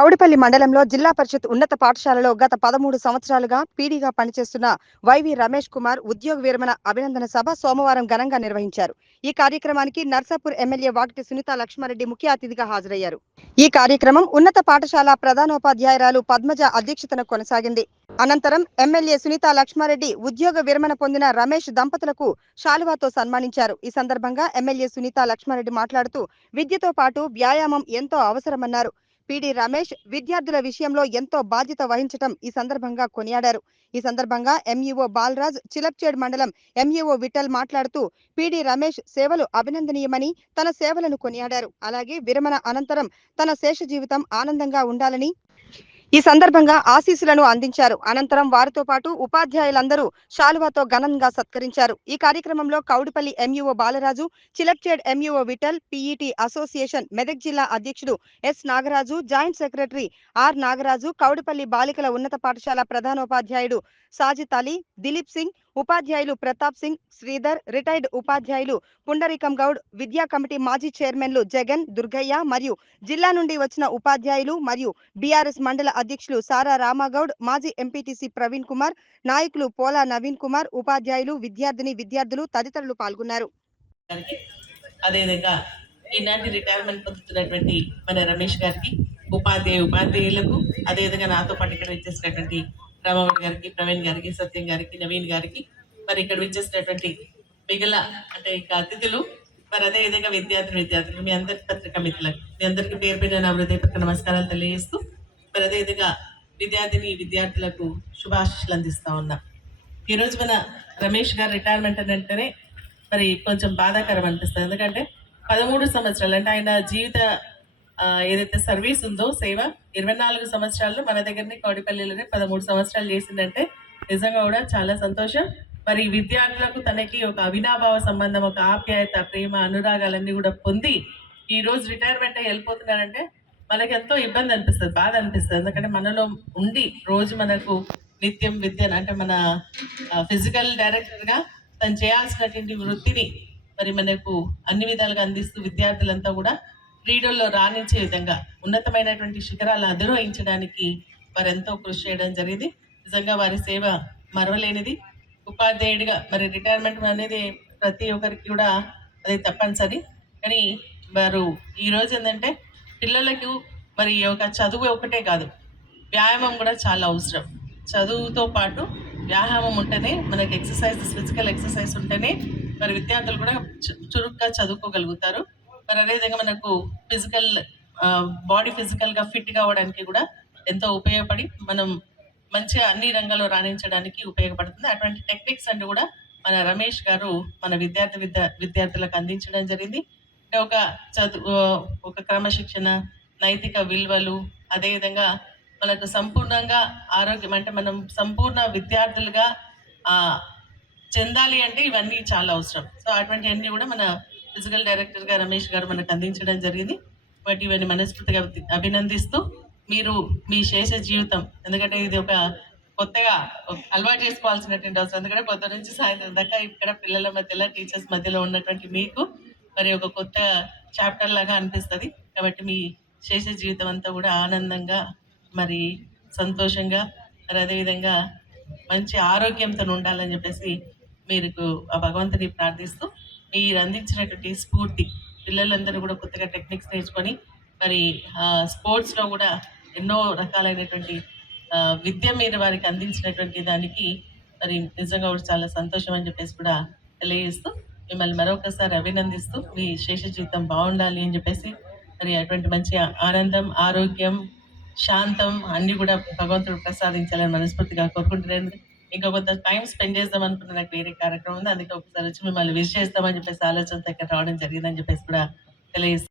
కౌడిపల్లి మండలంలో జిల్లా పరిషత్ ఉన్నత పాఠశాలలో గత 13 సంవత్సరాలుగా పీడీగా పనిచేస్తున్న వైవి రమేష్ కుమార్ ఉద్యోగ విరమణ అభినందన సభ సోమవారం ఘనంగా నిర్వహించారు. ఈ కార్యక్రమానికి నర్సాపూర్ ఎమ్మెల్యే వాకిటి సునీత లక్ష్మారెడ్డి ముఖ్య అతిథిగా హాజరయ్యారు. ఈ కార్యక్రమం ఉన్నత పాఠశాల ప్రధానోపాధ్యాయురాలు పద్మజ అధ్యక్షతన కొనసాగింది. అనంతరం ఎమ్మెల్యే సునీత లక్ష్మారెడ్డి ఉద్యోగ విరమణ పొందిన రమేష్ దంపతులకు శాలువాతో సన్మానించారు. ఈ సందర్భంగా ఎమ్మెల్యే సునీత లక్ష్మారెడ్డి మాట్లాడుతూ విద్యతో పాటు వ్యాయామం ఎంతో అవసరమన్నారు. పీడీ రమేష్ విద్యార్థుల విషయంలో ఎంతో బాధ్యత వహించడం ఈ సందర్భంగా కొనియాడారు. ఈ సందర్భంగా ఎంఈఓ బాలరాజ్, చిలప్చేడ్ మండలం ఎంఈఓ విఠల్ మాట్లాడుతూ పీడీ రమేష్ సేవలు అభినందనీయమని, తన సేవలను కొనియాడారు. అలాగే విరమణ అనంతరం తన శేష జీవితం ఆనందంగా ఉండాలని ఈ సందర్భంగా ఆశీస్సులను అందించారు. అనంతరం వారితో పాటు ఉపాధ్యాయులందరూ శాలువాతో ఘనంగా సత్కరించారు. ఈ కార్యక్రమంలో Kowdipalli MEO Balaraju, Chilipched MEO Vittal, PET association Medak జిల్లా అధ్యక్షుడు S Nagaraju, joint secretary R Nagaraju, Kowdipalli బాలికల ఉన్నత పాఠశాల ప్రధానోపాధ్యాయుడు సాజిద్ అలీ, దిలీప్ సింగ్, ఉపాధ్యాయులు ప్రతాప్ సింగ్, శ్రీధర్, రిటైర్డ్ ఉపాధ్యాయులు పుండరీకం గౌడ్, విద్యా కమిటీ మాజీ చైర్మన్లు జగన్, దుర్గయ్య మరియు జిల్లా నుండి వచ్చిన ఉపాధ్యాయులు మరియు బీఆర్ఎస్ మండల అధ్యక్షులు సారా రామాగౌడ్, మాజీ ఎంపీటీసీ ప్రవీణ్ కుమార్, నాయకులు పోలా నవీన్ కుమార్, ఉపాధ్యాయులు, విద్యార్థులు తదితరులు పాల్గొన్నారు. అదేవిధంగా ఈనాటి రిటైర్మెంట్ పొందుతున్నటువంటి మన రమేష్ గారికి, ఉపాధ్యాయులకు, అదేవిధంగా నాతో పాటు ఇక్కడ వచ్చేసినటువంటి రామాగౌడ్ గారికి, ప్రవీణ్ గారికి, సత్యం గారికి, నవీన్ గారికి, మరి ఇక్కడ వచ్చేసినటువంటి మిగిలిన అంటే ఇంకా అతిథులు, మరి అదేవిధంగా విద్యార్థులు మీ అందరి పత్రికా మిత్రులకు, మీ అందరికీ పేరు పేరు నా హృదయపూర్వక నమస్కారాలు తెలియజేస్తూ, మరి అదేవిధంగా విద్యార్థులకు శుభాశీస్సులు అందిస్తా ఉన్నా. ఈరోజు మన రమేష్ గారు రిటైర్మెంట్ అని అంటేనే మరి కొంచెం బాధాకరం అనిపిస్తుంది. ఎందుకంటే 13 సంవత్సరాలు అంటే ఆయన జీవిత ఏదైతే సర్వీస్ ఉందో సేవ 24 సంవత్సరాలు మన దగ్గరనే కౌడిపల్లిలోనే 13 సంవత్సరాలు చేసిందంటే నిజంగా కూడా చాలా సంతోషం. మరి విద్యార్థులకు తనకి ఒక అవినాభావ సంబంధం, ఒక ఆప్యాయత, ప్రేమ, అనురాగాలన్నీ కూడా పొంది ఈ రోజు రిటైర్మెంట్ అయ్యి వెళ్ళిపోతున్నారంటే మనకి ఎంతో ఇబ్బంది అనిపిస్తుంది, బాధ అనిపిస్తుంది. ఎందుకంటే మనలో ఉండి రోజు మనకు నిత్యం విద్యను అంటే మన ఫిజికల్ డైరెక్టర్గా తను చేయాల్సినటువంటి వృత్తిని మరి మనకు అన్ని విధాలుగా అందిస్తూ విద్యార్థులంతా కూడా క్రీడల్లో రాణించే విధంగా ఉన్నతమైనటువంటి శిఖరాలను అధిరోహించడానికి వారు ఎంతో కృషి చేయడం జరిగింది. నిజంగా వారి సేవ మరవలేనిది. ఉపాధ్యాయుడిగా మరి రిటైర్మెంట్ అనేది ప్రతి ఒక్కరికి కూడా అది తప్పనిసరి. కానీ వారు ఈరోజు ఏంటంటే పిల్లలకు మరి ఒక చదువు ఒకటే కాదు, వ్యాయామం కూడా చాలా అవసరం. చదువుతో పాటు వ్యాయామం ఉంటేనే మనకి ఫిజికల్ ఎక్సర్సైజ్ ఉంటేనే మరి విద్యార్థులు కూడా చురుగ్గా చదువుకోగలుగుతారు. మరి అదేవిధంగా మనకు బాడీ ఫిజికల్గా ఫిట్ కావడానికి కూడా ఎంతో ఉపయోగపడి మనం మంచిగా అన్ని రంగాల్లో రాణించడానికి ఉపయోగపడుతుంది. అటువంటి టెక్నిక్స్ అన్ని కూడా మన రమేష్ గారు మన విద్యార్థులకు అందించడం జరిగింది. ఒక క్రమశిక్షణ, నైతిక విలువలు, అదేవిధంగా మనకు సంపూర్ణంగా ఆరోగ్యం అంటే మనం సంపూర్ణ విద్యార్థులుగా చెందాలి అంటే ఇవన్నీ చాలా అవసరం. సో అటువంటివన్నీ కూడా మన ఫిజికల్ డైరెక్టర్గా రమేష్ గారు మనకు అందించడం జరిగింది. బట్ ఇవన్నీ మనస్ఫూర్తిగా అభినందిస్తూ మీరు మీ శేష జీవితం, ఎందుకంటే ఇది ఒక కొత్తగా అలవాటు చేసుకోవాల్సినటువంటి అవసరం. ఎందుకంటే పొద్దు నుంచి సాయంత్రం దాకా ఇక్కడ పిల్లల మధ్యలో, టీచర్స్ మధ్యలో ఉన్నటువంటి మీకు మరి ఒక కొత్త చాప్టర్ లాగా అనిపిస్తుంది. కాబట్టి మీ శేష జీవితం అంతా కూడా ఆనందంగా మరి సంతోషంగా మరి అదేవిధంగా మంచి ఆరోగ్యంతో ఉండాలని చెప్పేసి మీరు ఆ భగవంతుని ప్రార్థిస్తూ మీరు అందించినటువంటి స్ఫూర్తి, పిల్లలందరూ కూడా కొత్తగా టెక్నిక్స్ నేర్చుకొని మరి స్పోర్ట్స్లో కూడా ఎన్నో రకాలైనటువంటి విద్య మీరు వారికి అందించినటువంటి దానికి మరి నిజంగా కూడా చాలా సంతోషం అని చెప్పేసి కూడా తెలియజేస్తూ మిమ్మల్ని మరొకసారి అభినందిస్తూ మీ శేష జీవితం బాగుండాలి అని చెప్పేసి మరి అటువంటి మంచి ఆనందం, ఆరోగ్యం, శాంతం అన్నీ కూడా భగవంతుడు ప్రసాదించాలని మనస్ఫూర్తిగా కోరుకుంటున్నాను. ఇంకా కొంత టైం స్పెండ్ చేద్దాం అనుకున్న నాకు వేరే కార్యక్రమం ఉంది, అందుకే ఒకసారి వచ్చి మిమ్మల్ని విష్ చేస్తామని చెప్పేసి ఆలోచనతో ఇక్కడ రావడం జరిగిందని చెప్పేసి కూడా తెలియజేస్తాను.